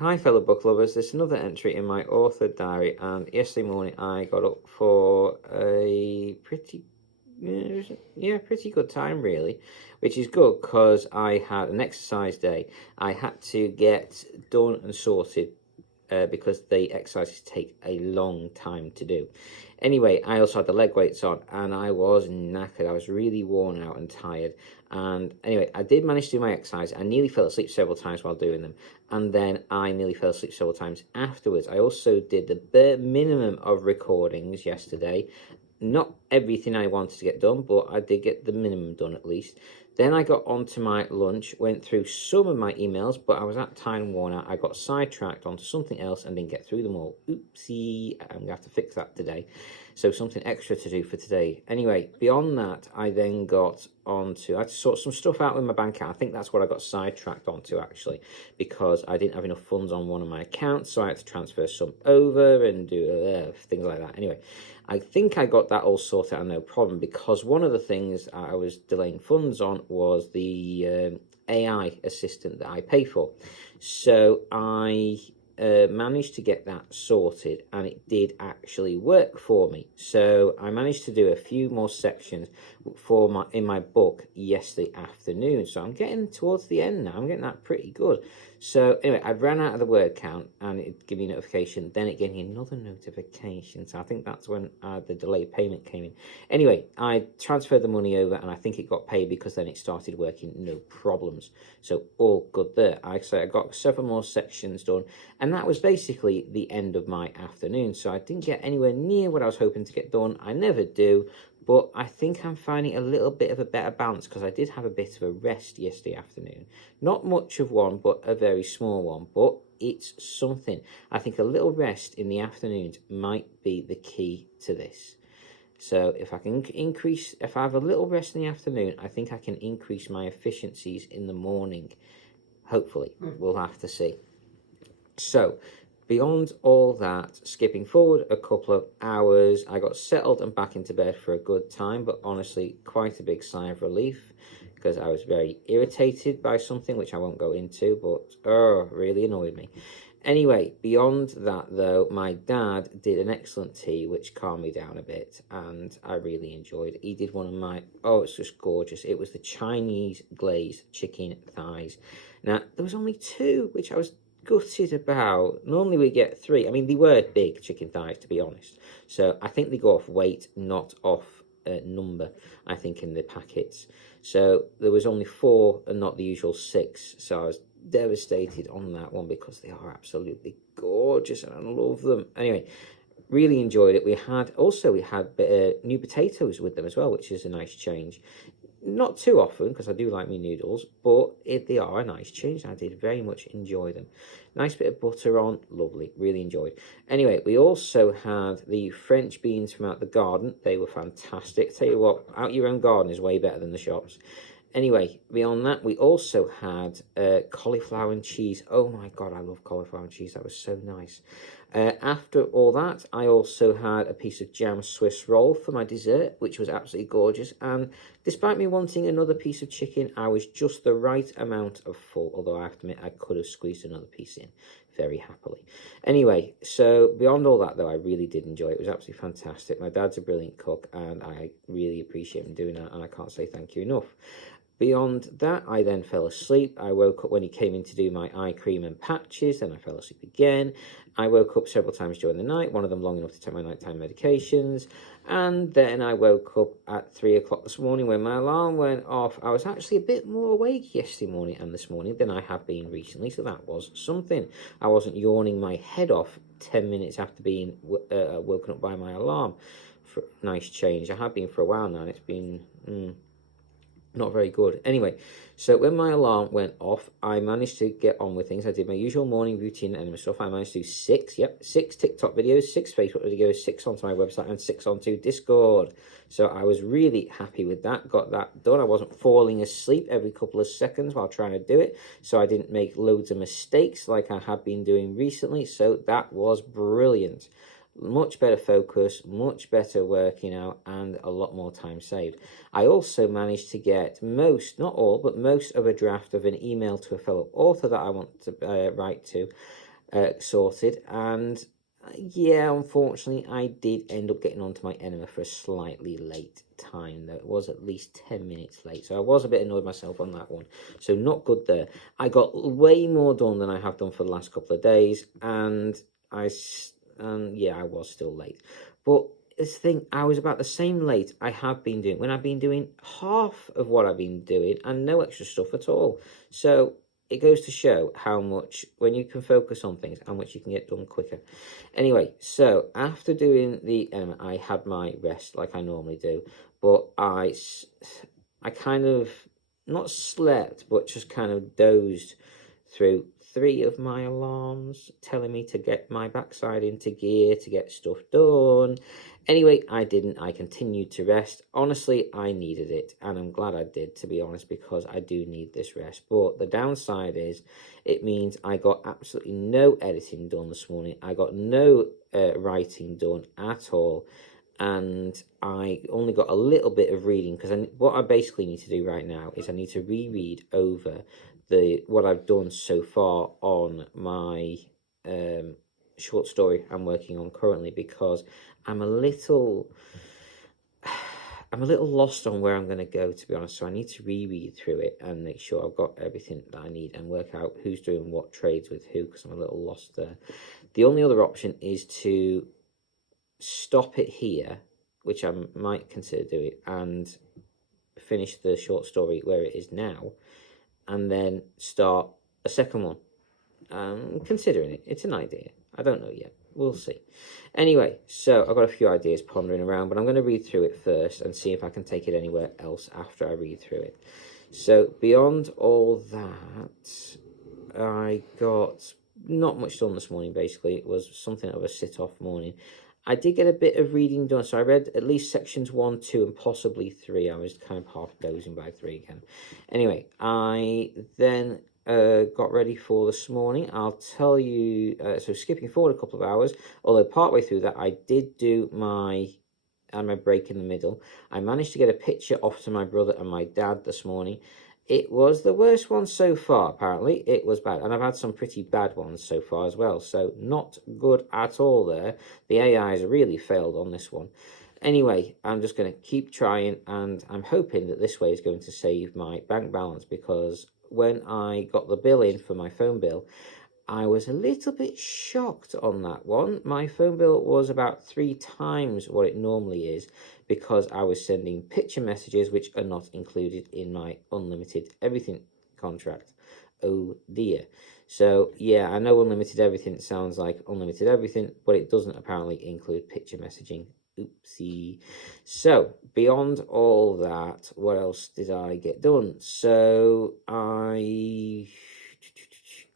Hi fellow book lovers, there's another entry in my author diary, and yesterday morning I got up for a pretty good time really, which is good because I had an exercise day. I had to get done and sorted because the exercises take a long time to do. Anyway, I also had the leg weights on and I was knackered. I was really worn out and tired. And anyway, I did manage to do my exercise. I nearly fell asleep several times while doing them. And then I nearly fell asleep several times afterwards. I also did the bare minimum of recordings yesterday. Not everything I wanted to get done, but I did get the minimum done at least. Then I got onto my lunch, went through some of my emails, but I was at time worn out. I got sidetracked onto something else and didn't get through them all. Oopsie, I'm going to have to fix that today. So something extra to do for today. Anyway, beyond that, I then got onto, I had to sort some stuff out with my bank account. I think that's what I got sidetracked onto actually, because I didn't have enough funds on one of my accounts, so I had to transfer some over and do things like that. Anyway, I think I got that all sorted out, no problem, because one of the things I was delaying funds on was the AI assistant that I pay for. So I managed to get that sorted, and it did actually work for me. So I managed to do a few more sections in my book yesterday afternoon. So I'm getting towards the end now. I'm getting that pretty good. So anyway, I ran out of the word count and it gave me a notification. Then it gave me another notification. So I think that's when the delayed payment came in. Anyway, I transferred the money over and I think it got paid because then it started working, no problems. So all good there. I got several more sections done, and that was basically the end of my afternoon. So I didn't get anywhere near what I was hoping to get done. I never do. But I think I'm finding a little bit of a better balance because I did have a bit of a rest yesterday afternoon. Not much of one, but a very small one. But it's something. I think a little rest in the afternoons might be the key to this. So if I can if I have a little rest in the afternoon, I think I can increase my efficiencies in the morning. Hopefully, we'll have to see. So, beyond all that, skipping forward a couple of hours, I got settled and back into bed for a good time, but honestly, quite a big sigh of relief because I was very irritated by something which I won't go into, but really annoyed me. Anyway, beyond that though, my dad did an excellent tea which calmed me down a bit and I really enjoyed it. He did one of my, it's just gorgeous. It was the Chinese glazed chicken thighs. Now, there was only two, which I was gutted about. Normally we get three. I mean, they were big chicken thighs, to be honest. So I think they go off weight, not off number, I think, in the packets. So there was only four and not the usual six. So I was devastated on that one because they are absolutely gorgeous and I love them. Anyway, really enjoyed it. We had new potatoes with them as well, which is a nice change. Not too often because I do like my noodles, but they are a nice change. I did very much enjoy them. Nice bit of butter on, lovely, really enjoyed. Anyway, we also had the French beans from out the garden. They were fantastic. Tell you what, out your own garden is way better than the shops. Anyway, beyond that, we also had cauliflower and cheese. Oh my God, I love cauliflower and cheese. That was so nice. After all that, I also had a piece of jam Swiss roll for my dessert, which was absolutely gorgeous. And despite me wanting another piece of chicken, I was just the right amount of full, although I have to admit I could have squeezed another piece in very happily. Anyway, so beyond all that, though, I really did enjoy it. It was absolutely fantastic. My dad's a brilliant cook, and I really appreciate him doing that, and I can't say thank you enough. Beyond that, I then fell asleep. I woke up when he came in to do my eye cream and patches, then I fell asleep again. I woke up several times during the night, one of them long enough to take my nighttime medications. And then I woke up at 3 o'clock this morning when my alarm went off. I was actually a bit more awake yesterday morning and this morning than I have been recently, so that was something. I wasn't yawning my head off 10 minutes after being woken up by my alarm. For nice change. I have been for a while now, and it's been not very good. Anyway, so when my alarm went off, I managed to get on with things. I did my usual morning routine and stuff. I managed to do six TikTok videos, 6 Facebook videos, 6 onto my website, and 6 onto Discord. So I was really happy with that. Got that done. I wasn't falling asleep every couple of seconds while trying to do it. So I didn't make loads of mistakes like I have been doing recently. So that was brilliant. Much better focus, much better working out, and a lot more time saved. I also managed to get not all, but most of a draft of an email to a fellow author that I want to write to. sorted, and yeah, unfortunately, I did end up getting onto my enema for a slightly late time, though it was at least 10 minutes late, so I was a bit annoyed myself on that one, so not good there. I got way more done than I have done for the last couple of days, and yeah, I was still late, but this thing, I was about the same late I have been doing when I've been doing half of what I've been doing and no extra stuff at all. So it goes to show how much, when you can focus on things, how much you can get done quicker. Anyway, so after doing the I had my rest like I normally do, but I kind of not slept, but just kind of dozed through 3 of my alarms telling me to get my backside into gear to get stuff done. Anyway, I didn't. I continued to rest. Honestly, I needed it, and I'm glad I did, to be honest, because I do need this rest. But the downside is it means I got absolutely no editing done this morning. I got no writing done at all, and I only got a little bit of reading, because what I basically need to do right now is I need to reread over what I've done so far on my short story I'm working on currently, because I'm a little lost on where I'm going to go, to be honest. So I need to reread through it and make sure I've got everything that I need and work out who's doing what trades with who, because I'm a little lost there. The only other option is to stop it here, which I might consider doing, and finish the short story where it is now, and then start a second one. Considering it. It's an idea. I don't know yet. We'll see. Anyway, so I've got a few ideas pondering around, but I'm going to read through it first and see if I can take it anywhere else after I read through it. So beyond all that, I got not much done this morning, basically. It was something of a sit-off morning. I did get a bit of reading done, so I read at least sections 1, 2, and possibly 3. I was kind of half dozing by 3 again. Anyway, I then got ready for this morning. I'll tell you, so skipping forward a couple of hours, although partway through that I did do my break in the middle. I managed to get a picture off to my brother and my dad this morning. It was the worst one so far, apparently. It was bad. And I've had some pretty bad ones so far as well. So not good at all there. The AI has really failed on this one. Anyway, I'm just going to keep trying, and I'm hoping that this way is going to save my bank balance, because when I got the bill in for my phone bill, I was a little bit shocked on that one. My phone bill was about 3 times what it normally is, because I was sending picture messages which are not included in my unlimited everything contract. Oh dear. So yeah, I know unlimited everything sounds like unlimited everything, but it doesn't apparently include picture messaging. Oopsie. So beyond all that, what else did I get done? So I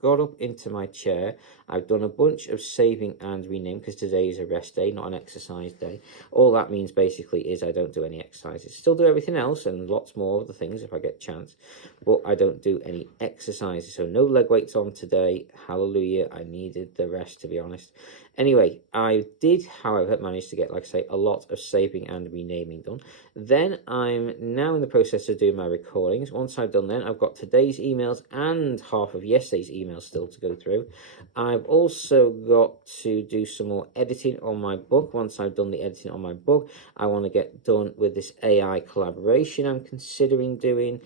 got up into my chair. I've done a bunch of saving and rename, because today is a rest day, not an exercise day. All that means basically is I don't do any exercises. Still do everything else and lots more of the things if I get a chance, but I don't do any exercises. So no leg weights on today. Hallelujah. I needed the rest, to be honest. Anyway, I did, however, manage to get, like I say, a lot of saving and renaming done. Then I'm now in the process of doing my recordings. Once I've done that, I've got today's emails and half of yesterday's emails still to go through. I've also got to do some more editing on my book. Once I've done the editing on my book, I want to get done with this AI collaboration I'm considering doing.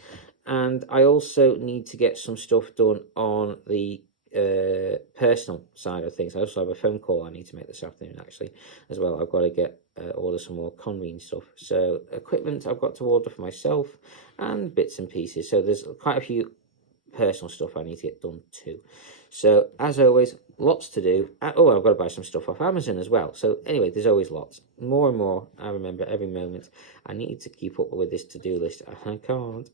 And I also need to get some stuff done on the personal side of things. I also have a phone call I need to make this afternoon, actually, as well. I've got to get order some more convene stuff. So equipment I've got to order for myself, and bits and pieces. So there's quite a few personal stuff I need to get done too. So as always, lots to do. Oh, I've got to buy some stuff off Amazon as well. So anyway, there's always lots. More and more, I remember every moment. I need to keep up with this to-do list. I can't.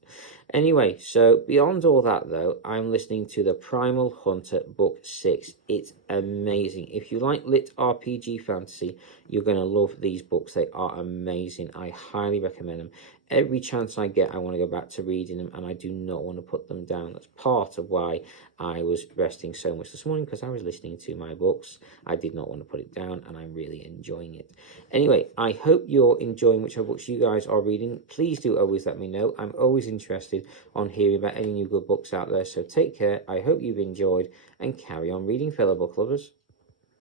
Anyway, so beyond all that, though, I'm listening to the Primal Hunter Book 6. It's amazing. If you like lit RPG fantasy, you're going to love these books. They are amazing. I highly recommend them. Every chance I get, I want to go back to reading them, and I do not want to put them down. That's part of why I was resting so much this morning because I was listening to my books. I did not want to put it down, and I'm really enjoying it. Anyway, I hope you're enjoying whichever books you guys are reading. Please do always let me know. I'm always interested on hearing about any new good books out there. So take care. I hope you've enjoyed, and carry on reading, fellow book lovers.